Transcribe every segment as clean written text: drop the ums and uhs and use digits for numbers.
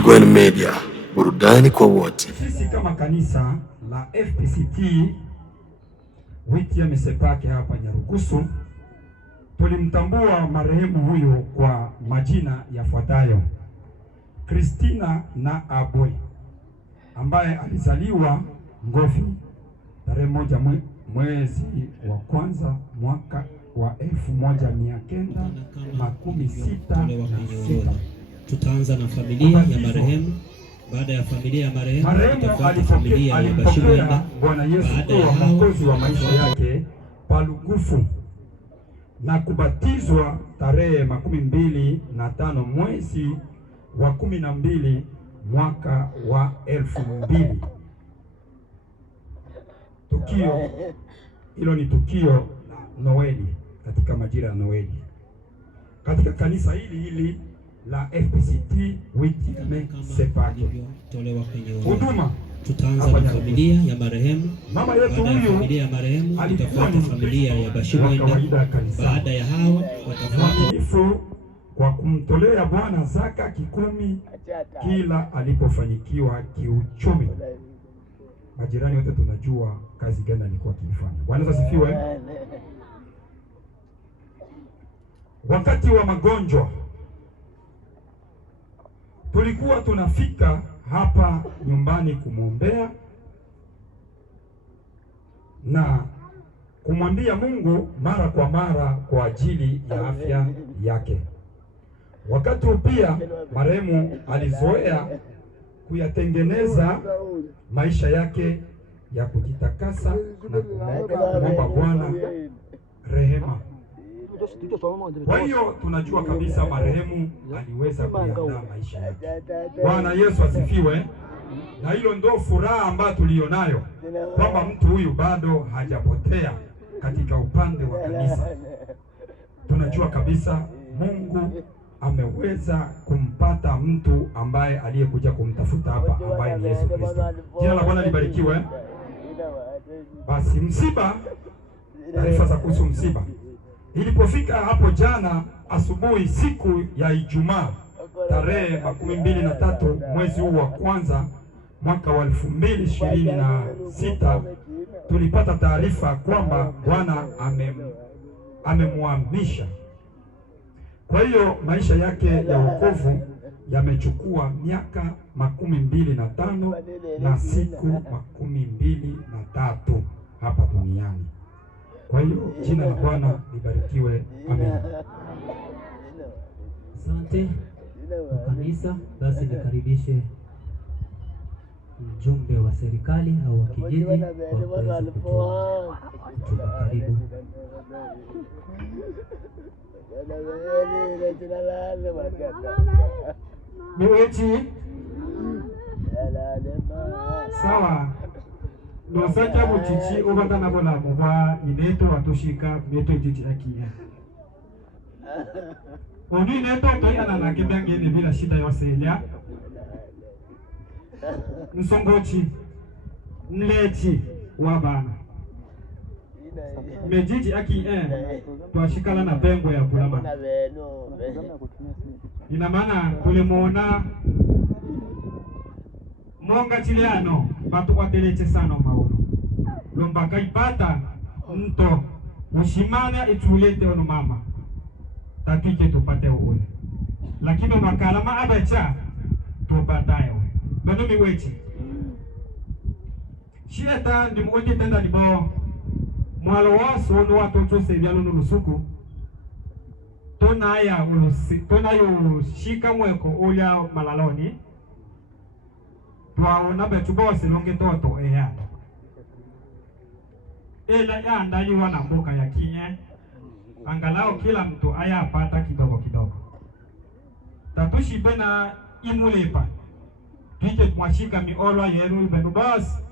Trigwen Media, burudani kwa wote. Sisi kama kanisa la FPCT wiki ya Misepake hapa Nyarugusu tulimtambua marehemu huyo kwa majina yafuatayo: Christina na Abwe, ambaye alizaliwa Ngovi tarehe 1 mwezi wa kwanza mwaka wa 1966. Tutaanza na familia ya marehemu. Baada ya familia ya marehemu tutafuata familia ya Bashimwenda. Bwana Yesu kuwa mwokozi wa maisha yake Palugufu na kubatizwa tarehe 25 mwezi wa 12 mwaka wa 2000. Tukio hilo ni tukio la Noeli, katika majira ya Noeli katika kanisa hili la FPCT wiki ya Misepake. Huduma tutaanza na familia ya marehemu. Mama yetu huyu familia ya marehemu tutafuata familia ya Bashimwenda. Baada ya hao watafuata kwa kumtolea Bwana zaka kikumi kila alipofanyikiwa kiuchumi. Majirani wote tunajua kazi gani alikuwa akifanya. Bwana asifiwe. Wakati wa magonjwa tulikuwa tunafika hapa nyumbani kumwombea na kumwambia Mungu mara kwa mara kwa ajili ya afya yake. Wakati pia marehemu alizoea kuyatengeneza maisha yake ya kujitakasa na kumwomba Bwana rehema. Kwa hiyo tunajua kabisa marehemu aliweza kuandaa maisha yake. Bwana Yesu asifiwe. Na hilo ndio furaha ambayo tulionayo, kwamba mtu huyu bado hajapotea katika upande wa kanisa. Tunajua kabisa Mungu ameweza kumpata mtu ambaye aliyekuja kumtafuta hapa, ambaye ni Yesu Kristo. Jina la Bwana libarikiwe. Basi msiba, taarifa za kuhusu msiba. Ilipofika hapo jana asubuhi, siku ya Ijumaa tarehe 23 mwezi huu wa kwanza mwaka wa 2026, tulipata taarifa kwamba Bwana amemhamisha. Kwa hiyo maisha yake ya wokovu yamechukua miaka 25 na siku 23 hapa duniani. Kwa hiyo jina la Bwana libarikiwe. Amen. Asante kwa kanisa. Basi nikaribishe mjumbe wa serikali au wa kijiji kwa kuweza kutoa hotuba. Karibu. Miwechi sawa nosajja buchichi obagana bolamu bwa ineto watoshika mieto jiji akia onu ineto toyana na kibangeni bila shida yoselia nsongochi nlechi wabana mejiji aki twashikala na pengo ya bulama. Ina maana tulimuona monga chiliano batu kwa teleche sana maono lomba kaipata mto ushimana itulete ono mama tatike tupate uone, lakini makalama abacha tupatayo bado miwechi shieta ndimuote tenda libao mwalo waso no watoto sebiano nulusuku tonaya ulusi tonayo shika mweko ulia malaloni twaona betu bose longe toto eya ela ya ndali wana mboka ya kinye angalao kila mtu aya apata kidogo kidogo tatushi bena imulepa twike mwashika miolwa yenu benu basi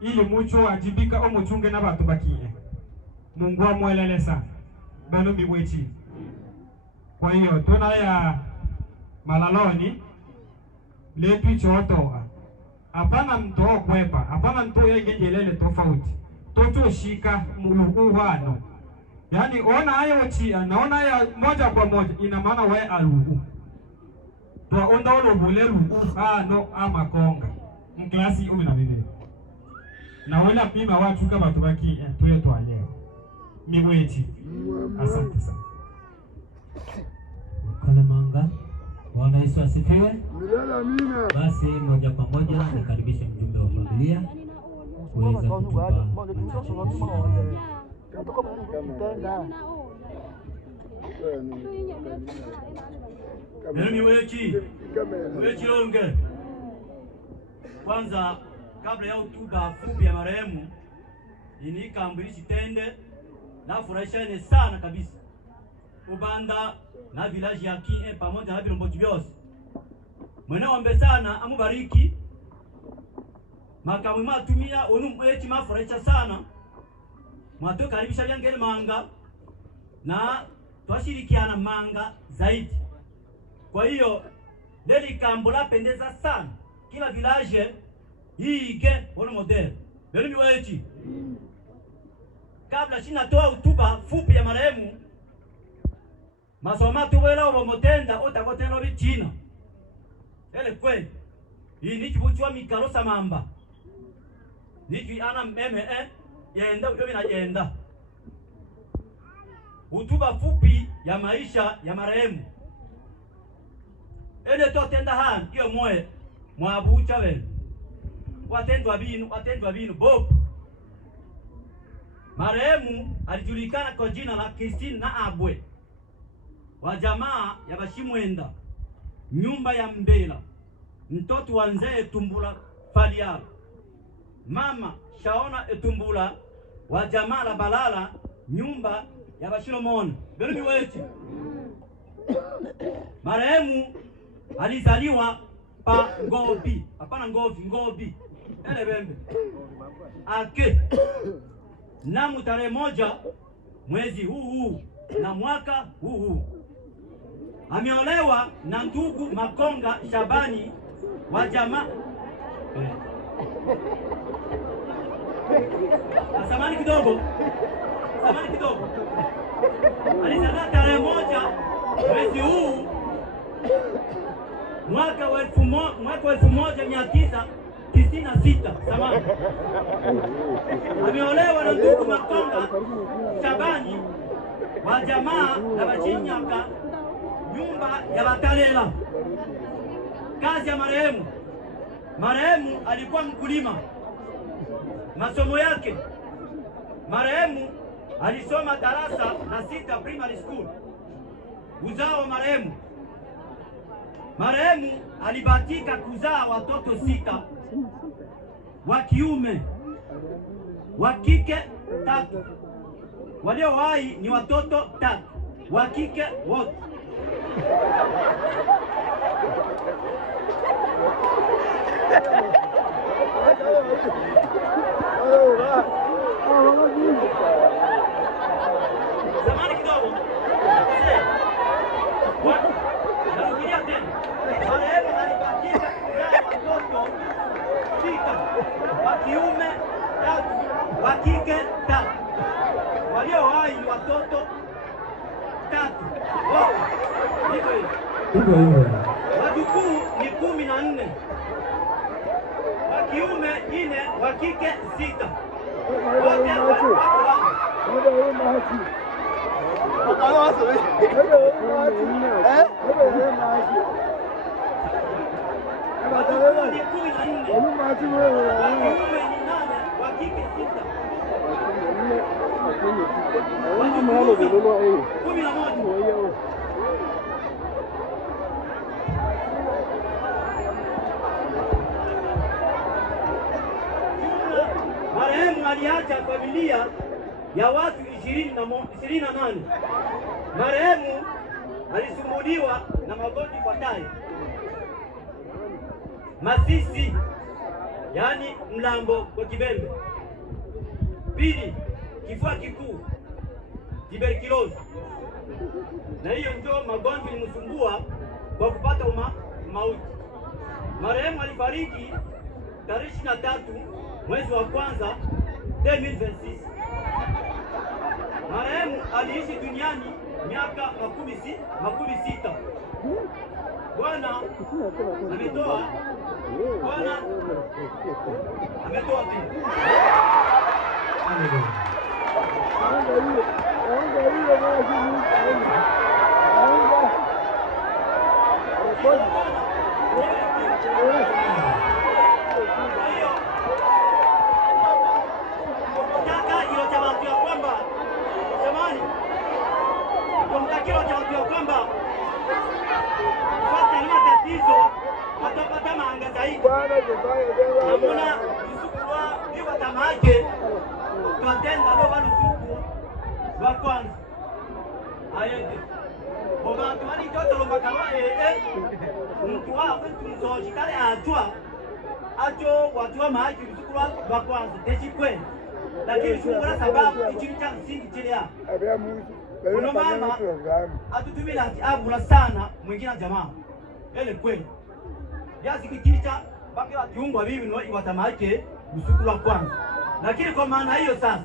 ili mucho ajibika o muchunge na batu bakie Mungu amwelele sana benu miwechi. Kwa hiyo tuna ya malaloni letu choto hapana mto kwepa hapana mto yengelele tofauti toto shika muluhano, yani ona hayo chi anaona ya moja kwa moja, ina maana wewe aluhu twa ondolo bulelu no amakonga mklasi 12 na wala pima watu kama tubaki tuye twaleo miweti. Asante sana. Kalemanga. Bwana Yesu asifiwe. Basi moja kwa moja nikaribishe mjumbe wa familia kuweza kutupa Mimi wechi longe. Kwanza kabla ya hotuba fupi ya marehemu inikambilishi tende na furahishane sana kabisa ubanda na village ya Kie pamoja na vilomboji byose. Mwene ombe sana amubariki makamwe matumia onu mwechi mafurahisha sana mwatu karibisha byangere manga na twashirikiana manga zaidi. Kwa hiyo leli kambula pendeza sana kila village hige ono model leli miwechi. Kabla shinatoa hotuba fupi ya marehemu masoma tuwela wa motenda otakoteno bichina ele kweli hii ni kibuchwa mikalo samamba niki ana meme yenda utobi na yenda. Hotuba fupi ya maisha ya marehemu ene totenda han iyo moe mwabucha wenu watendwa binu Bob. Marehemu alijulikana kwa jina la Christine na Abwe wa jamaa ya Bashimwenda nyumba ya Mbela, mtoto wa Nzee Etumbula Faliala. Mama Shaona Etumbula wa jamaa la Balala nyumba ya Bashilomona Belumi wetu. Marehemu alizaliwa pa Ngobi, hapana Ngobi ele bembe ake namu tarehe 1 mwezi huu na mwaka huu. Ameolewa na ndugu Makonga Shabani wa jamaa samani kidogo. Alizaliwa tarehe 1 mwezi huu mwaka wa 1996. Samani. Ameolewa na ndugu Makonga Shabani wa jamaa la Bachinyaka nyumba ya Batalela. Kazi ya marehemu alikuwa mkulima. Masomo yake marehemu alisoma darasa la 6 primary school. Uzao wa marehemu alibahatika kuzaa watoto 6 wa kiume, wa kike 3. Walio hai ni watoto 3 wa kike wote. Samani kidogo. Narudia tena. Marehemu alibahatika kuzaa watoto 6 wa kiume 3 wa kike 3. Walio hai ni watoto 3 wote. Hivyo. Wajukuu ni 14. Wa kiume 4, wa kike 6. Wote marehemu aliacha familia ya watu 28. Marehemu alisumbuliwa na magonjwa ifuatayo: masisi, yani mlambo kwa kibembe; 2, kifua kikuu, tuberculosis. Na hiyo ndio magonjwa ilimsumbua kwa kupata mauti. Marehemu alifariki tarehe 23 mwezi wa kwanza 2026. Marehemu aliishi duniani miaka 60. Bwana ametoa Bwana ametoa pia. Watapata maanga zaidi. Namuna lusukua iwa tamake katenda loba lusuku wa kwanza. Ayete. Obantu wali toto lomba kalwa mtu wa mtu mzoji kale atwa. Acho watu wa maji lusuku wa kwanza. Techi kwe. Lakini shungula sababu ichini cha msingi chile ya. Uno mama atutumila ati abula sana mwingine jamaa. Ele kweli. Yasikiticha baki watiungwa bibi no iwatamake lusuku wa kwanza. Lakini kwa maana hiyo sasa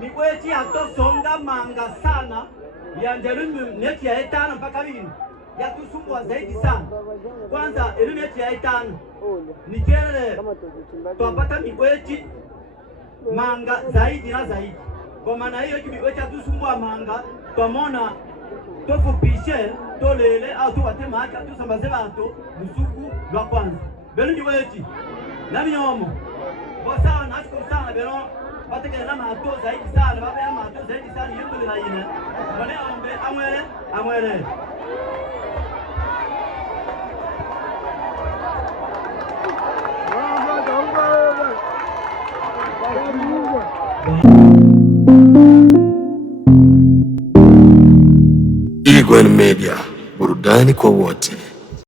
mikweti hatosonga manga sana ya ndelumu neti ya etano mpaka bini ya tusumbwa zaidi sana. Kwanza elimu neti ya etano nikele tuwapata mikweti manga zaidi na zaidi. Kwa maana hiyo mikweti hatusumbwa manga tuamona tofupishe tolele au tuwatema haki tusambaze bato lusuku lwa kwanza. Belu niweti na minyomo bosawa nashukuru sana belo batekele na mato zaidi sana babe ya mato zaidi sana yungu na ine bone ombe amwele Igwan Media, burudani kwa wote.